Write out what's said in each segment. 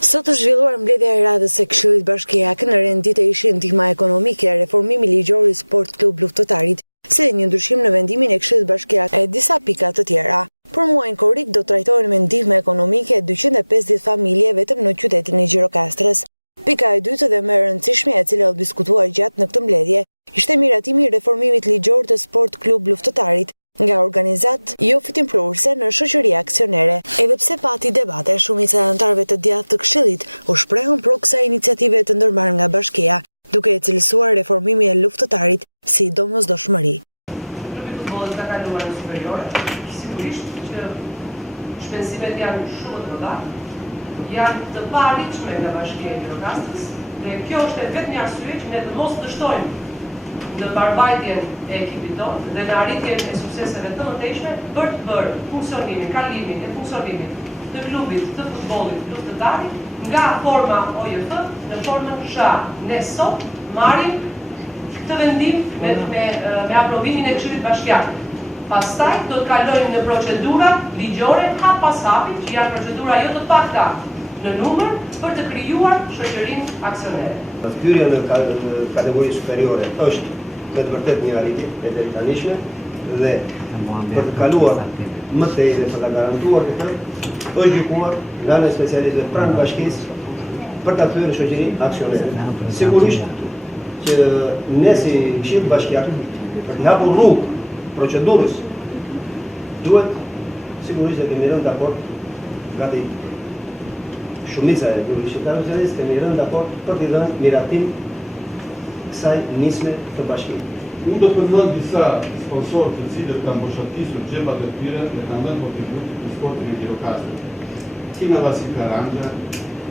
Sot është zhvilluar mbledhja e radhës së Këshillit Bashkiak në rendit e ishi ndihma ekonomike, reformimi ligjor i Sport Klub Luftëtarit, si dhe një ndryshim në vendimin e Këshillit Bashkiak e disa pika të tjera. Për muajin korrik do trajtohen me ndihmë ekonomike 250 familje vetëm në qytetin e Gjirokastrës. Pika e dytë dhe më e rëndësishme e cila u diskutuar gjatë në këtë mbledhje ishte miratimi i reformimit ligjor të Sport Klub Luftëtarit nga organizat jo fitimprurëse në shoqëri aksionere. Edhe pse pati debate, shumica e anëtarëve të djathtë të Këshillit u shprehën pro kësaj iniciative të ndërmarrë nga Bashkia, duke e cilësuar reformimin e luftëtarit si domosdoshmëri. Futbollit ka kaluar në superiore, sigurisht që shpenzimet janë shumë të mëdha, janë të paarritshme nga Bashkia e Gjirokastrës dhe kjo është vetëm një arsye që ne të mos dështojmë në mbarbajtjen e ekipit tonë dhe në arritjen e sukseseve të mëtejshme për të bërë funksionimin, kalimin e funksionimit të klubit të futbollit luftëtarit nga forma OJF në formën SHA. Ne sot marrim të vendim me aprovimin e Këshillit Bashkiak. Pastaj do të kalojmë në procedura ligjore hap pas hapi, që janë procedura jo të pakta në numër për të krijuar shoqërinë aksionere. Thyrja në kategori superiore është me të vërtet një arritje e drejtanishme dhe për të kaluar më tej dhe për të garantuar këtë, është gjykuar nga në specialistëve pranë Bashkisë për ta thyrë shoqërinë aksionere. Sigurisht që ne si Këshill Bashkiak për të hapur rrugë procedurës duhet sigurisht të kemi rënë dakord gati shumica e grupit shqiptar kemi rënë dakord për të dhënë miratim kësaj nisme të Bashkimit. Unë do të përmend disa sponsorë të cilët kanë mboshatisur xhepat e tyre dhe kanë dhënë kontribut në sportin e Gjirokastrës. Kina Vasil Karanja,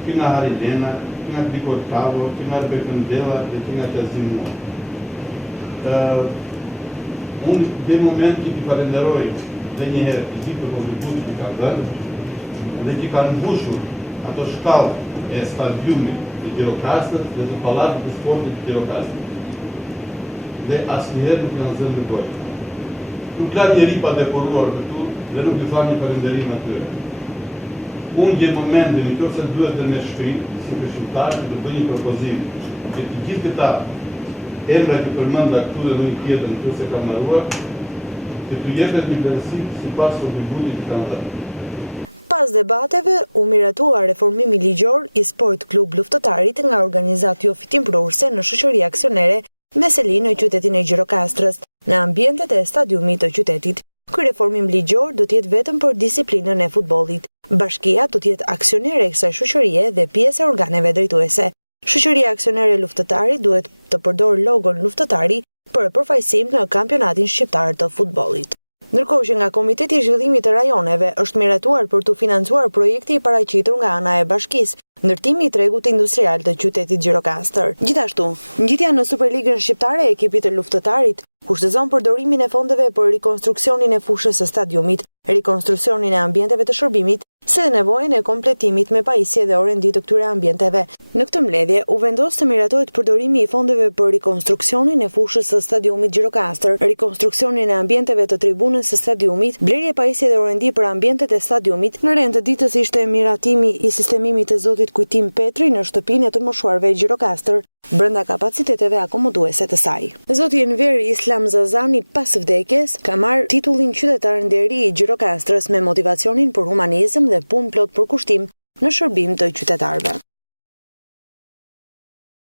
Kina Harilena, Kina Trikortavo, Kina Bekëndela dhe Kina Kazimua. Unë dhe moment që i falenderoj dhe njëherë fizik për kontributin që kanë dhënë dhe që kanë mbushur ato shkallë e stadiumit të Gjirokastrës dhe të pallatit të sportit të Gjirokastrës. Dhe asnjëherë nuk janë zënë në gojë. Nuk la njeri pa dekoruar këtu dhe nuk i tha një falenderim atyre. Unë gjej momentin nëse duhet të më shkrit si këshilltar të bëj një propozim që të gjithë këta emra që përmenda këtu dhe në një tjetër nëse kam mbaruar, të jepet një vlerësim sipas kontributit që kanë dhënë. Pas debateve, u miratua reformimi ligjor i Sport Klub Luftëtarit nga organizat jo fitimprurëse në shoqëri aksionere me seli në qytetin e Gjirokastrës, në ambientet e stadiumit të qytetit. Ky reformim ligjor do të jetë vetëm për disiplinën e futbollit. Bashkia do të jetë aksionere e kësaj shoqërie dhe pjesë e organeve drejtuese. Shoqëria aksionere luftëtari duhet të përdor logon luftëtari për përfaqësim në kampionatin shqiptar të futbollit. Ndërkohë që nga Komiteti i Zhvillimit të Rajoneve është miratuar për të financuar projekti i paraqitur nga ana e Bashkisë, ndërtimi i tregut industrial të qytetit Gjirokastër. Gjithashtu, ngjitja në Superligën shqiptare e ekipit të luftëtarit kushtozon përdorimin e fondeve për rikonstruksionin e fushës së stadiumit, rikonstruksionin e ambienteve të shërbimit, si dhe nevojën e kompletimit me pajisje dhe orendi të këtyre ambienteve. Në këtë mbledhje u vendos të miratohet përdorimi i fondeve për rikonstruksionin e fushës së stadiumit Gjirokastër, rikonstruksionin e ambienteve të tribunës së stadiumit, blerje pajisje dhe orendi për ambientet e stadiumit. Në rend të ditës ishte miratimi i sistemimit të Zotit Kujtim Petri në shtëpinë e të moshuarve Gjirokastër, brenda kapaciteteve akomoduese të saj. Zoti Enver Islam Zazani pas vdekjes ka marrë titullin qytetar nderi i Gjirokastrës me motivacionin për humanizëm dhe punë plot për kushtim në shërbim të qytetarëve.